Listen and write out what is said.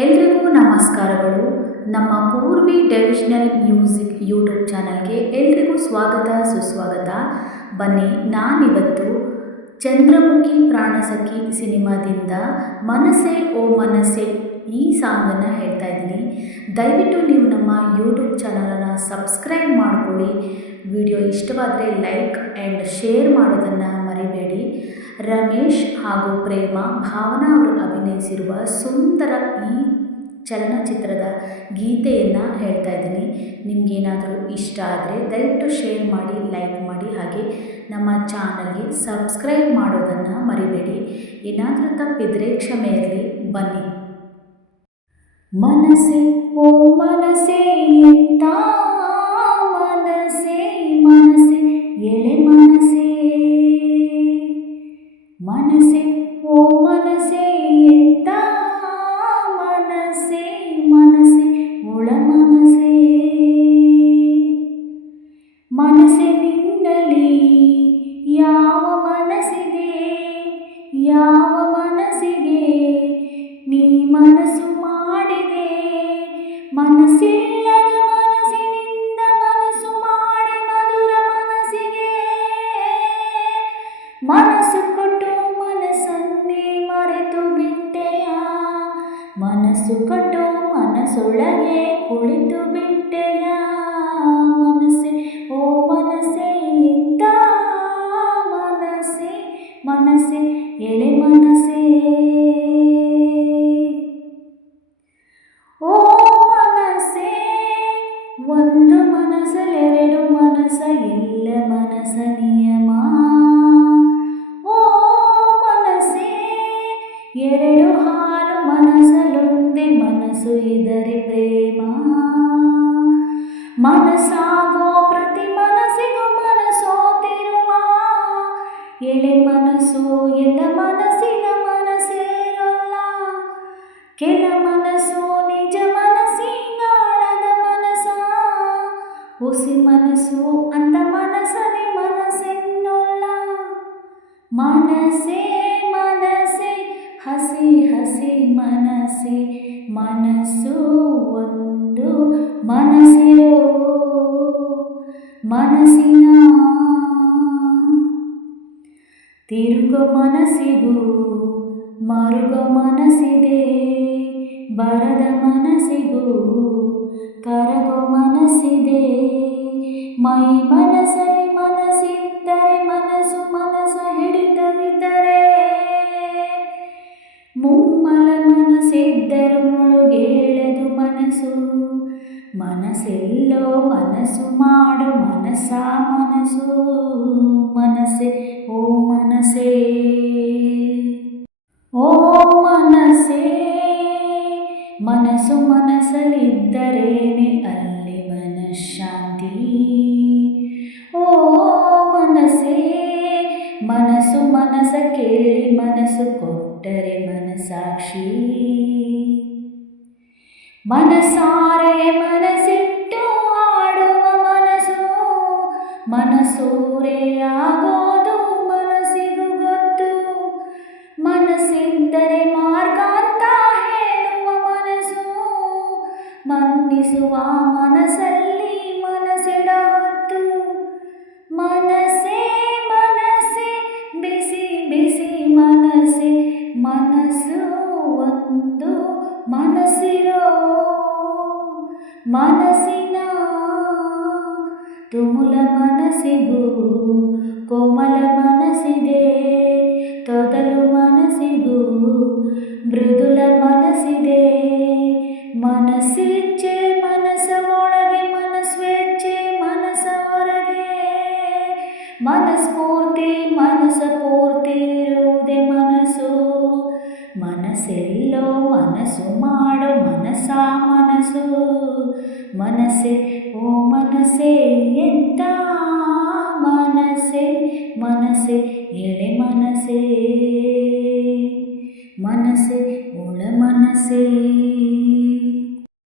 ಎಲ್ರಿಗೂ ನಮಸ್ಕಾರಗಳು. ನಮ್ಮ ಪೂರ್ವಿ ಡೆವಿಷನಲ್ ಮ್ಯೂಸಿಕ್ ಯೂಟ್ಯೂಬ್ ಚಾನಲ್ಗೆ ಎಲ್ರಿಗೂ ಸ್ವಾಗತ ಸುಸ್ವಾಗತ. ಬನ್ನಿ, ನಾನಿವತ್ತು ಚಂದ್ರಮುಖಿ ಪ್ರಾಣಸಖಿ ಸಿನಿಮಾದಿಂದ ಮನಸೆ ಓ ಮನಸೆ ಈ ಸಾಂಗನ್ನು ಹೇಳ್ತಾ ಇದ್ದೀನಿ. ದಯವಿಟ್ಟು ನೀವು ನಮ್ಮ ಯೂಟ್ಯೂಬ್ ಚಾನಲನ್ನು ಸಬ್ಸ್ಕ್ರೈಬ್ ಮಾಡಿಕೊಳ್ಳಿ. ವಿಡಿಯೋ ಇಷ್ಟವಾದರೆ ಲೈಕ್ ಆ್ಯಂಡ್ ಶೇರ್ ಮಾಡೋದನ್ನು ಮರಿಬೇಡಿ. ರಮೇಶ್ ಹಾಗೂ ಪ್ರೇಮ ಭಾವನಾ ಅವರು ಅಭಿನಯಿಸಿರುವ ಸುಂದರ ಈ ಚಲನಚಿತ್ರದ ಗೀತೆಯನ್ನು ಹೇಳ್ತಾ ಇದ್ದೀನಿ. ನಿಮಗೇನಾದರೂ ಇಷ್ಟ ಆದರೆ ದಯವಿಟ್ಟು ಶೇರ್ ಮಾಡಿ, ಲೈಕ್ ಮಾಡಿ, ಹಾಗೆ ನಮ್ಮ ಚಾನಲ್ಗೆ ಸಬ್ಸ್ಕ್ರೈಬ್ ಮಾಡೋದನ್ನು ಮರಿಬೇಡಿ. ಏನಾದರೂ ತಪ್ಪಿದರೆ ಕ್ಷಮೆ ಇರಲಿ. ಬನ್ನಿ. ಮನಸೆ ಓ ಮನಸೆ ಎಂತ ಮನಸೆ ಮನಸೆ ಎಳೆ ಮನಸೆ, ಮನಸೆ ಓ ಮನಸೆ ಎಂತ ಮನಸೆ ಮನಸೆ ಒಳ ಮನಸೆ, ಮನಸೆ ನಿನ್ನಲಿ ಯಾವ ಮನಸ್ಸಿಗೆ, ಯಾವ ಮನಸ್ಸಿಗೆ ನೀ ಮನಸ್ಸು ಮಾಡಿದೆ, ಮನಸ್ಸಿಲ್ಲದ ಮನಸ್ಸಿನಿಂದ ಮನಸ್ಸು ಮಾಡಿ ಮಧುರ ಮನಸ್ಸಿಗೆ ಮನಸ್ಸು ಕೊಟ್ಟು ಮನಸ್ಸನ್ನೇ ಮರೆತು ಬಿಟ್ಟೆಯ, ಮನಸ್ಸು ಕೊಟ್ಟು ಮನಸ್ಸೊಳಗೆ ಕುಳಿತು ಬಿಟ್ಟೆಯ. ಮನಸ್ಸೆ ಓ ಮನಸ್ಸೆ ಎಂತ ಮನಸ್ಸೆ ಮನಸ್ಸೆ ಎಳೆ ಮನಸ್ಸೆ, ಓ ಮನಸ್ಸೆ ಒಂದು ಮನಸ್ಸಲ್ಲೆರಡು ಮನಸ್ಸ ಎಲ್ಲ ಮನಸ್ಸ ನಿಯಮ, ಓ ಮನಸ್ಸೆ ಎರಡು ಹಾಲು ಮನಸ್ಸಲ್ಲೊಂದೇ ಮನಸ್ಸು ಇದರ ಪ್ರೇಮ, ಮನಸ್ಸಾಗೋ ಪ್ರತಿ ಮನಸ್ಸಿಗೂ ಮನಸ್ಸೋತಿರುವ ಎಳೆ ಮನಸ್ಸು ಎಲ್ಲ ಮನಸ್ಸಿನ ಮನಸ್ಸೇರಲ್ಲ, ಕೆಲ ಮನಸ್ಸು ನಿಜ ಮನಸ್ಸಿನಾಳದ ಮನಸ್ಸ, ಹುಸಿ ಮನಸ್ಸು ಅಂದ ಮನಸ್ಸನೇ ಮನಸ್ಸೆನ್ನೊಲ್ಲ. ಮನಸ್ಸೇ ಮನಸ್ಸೇ ಹಸಿ ಹಸಿ ಮನಸ್ಸೆ, ಮನಸ್ಸು ಒಂದು ಮನಸ್ಸಿರೋ ಮನಸ್ಸಿನ ತಿರುಗೋ ಮನಸ್ಸಿಗೂ ಮರುಗೋ ಮನಸ್ಸಿದೆ, ಬರದ ಮನಸ್ಸಿಗೂ ಕರಗೋ ಮನಸ್ಸಿದೆ, ಮೈ ಮನಸ್ಸಲ್ಲಿ ಮನಸ್ಸಿದ್ದರೆ ಮನಸ್ಸು ಮನಸ್ಸ ಹಿಡಿತವಿದ್ದರೆ, ಮುಮ್ಮಲ ಮನಸ್ಸಿದ್ದರೂ ಮುಳುಗೇಳದು ಮನಸ್ಸು, ಮನಸ್ಸೆಲ್ಲೋ ಮನಸ್ಸು ಮಾಡು ಮನಸ್ಸ ಮನಸ್ಸು, ಮನಸ್ಸೆ ಓ ಮನಸ್ಸೇ, ಓ ಮನಸ್ಸೇ ಮನಸ್ಸು ಮನಸ್ಸಲ್ಲಿದ್ದರೇನೆ ಅಲ್ಲಿ ಮನಃಶಾಂತಿ, ಓ ಮನಸ್ಸೇ ಮನಸ್ಸು ಮನಸ್ಸ ಕೇಳಿ ಮನಸ್ಸು ಕೊಟ್ಟರೆ ಮನಸಾಕ್ಷಿ, ಮನಸಾರೆ ಮನಸ್ಸಿಟ್ಟು ಆಡುವ ಮನಸ್ಸು, ಮನಸೂರೆ ಆಗೋದು ಮನಸ್ಸಿಗೂ ಗೊತ್ತು, ಮನಸ್ಸಿದ್ದರೆ ಮಾರ್ಗ ಅಂತ ಹೇಳುವ ಮನಸ್ಸು, ಮನ್ನಿಸುವ ಮನಸ್ಸಲ್ಲಿ ಮನಸ್ಸಿಡ ಹೊತ್ತು, ಮನಸ್ಸೇ ಮನಸ್ಸೇ ಬಿಸಿ ಬಿಸಿ ಮನಸ್ಸೆ, ಮನಸ್ಸು ಒಂದು ಮನಸ್ಸಿರೋ ಮನಸ್ಸಿನ ತುಮುಲ ಮನಸ್ಸಿಗೂ ಕೋಮಲ ಮನಸ್ಸಿದೆ, ತೊದಲು ಮನಸ್ಸಿಗೂ ಮೃದುಲ ಮನಸ್ಸಿದೆ, ಮನಸ್ಸಿಚ್ಛೆ ಮನಸ್ಸ ಒಳಗೆ ಮನಸ್ವೇಚ್ಛೆ ಮನಸ್ಸ ಹೊರಗೆ, ಮನಸ್ಫೂರ್ತಿ ಮನಸ್ಸ ಪೂರ್ತಿ ಇರುವುದೇ ಮನಸ್ಸು, ಮನಸ್ಸೆಲ್ಲೋ ಮನಸ್ಸು ಮಾಡು ಮನಸ್ಸ ಮನಸ್ಸು, ಮನಸ್ಸೆ ಓ ಮನಸ್ಸೆ ಎಂತ ಮನಸ್ಸೆ ಮನಸ್ಸೆ ಎಳೆ ಮನಸ್ಸೆ, ಮನಸ್ಸೆ ಒಳ ಮನಸ್ಸೆ.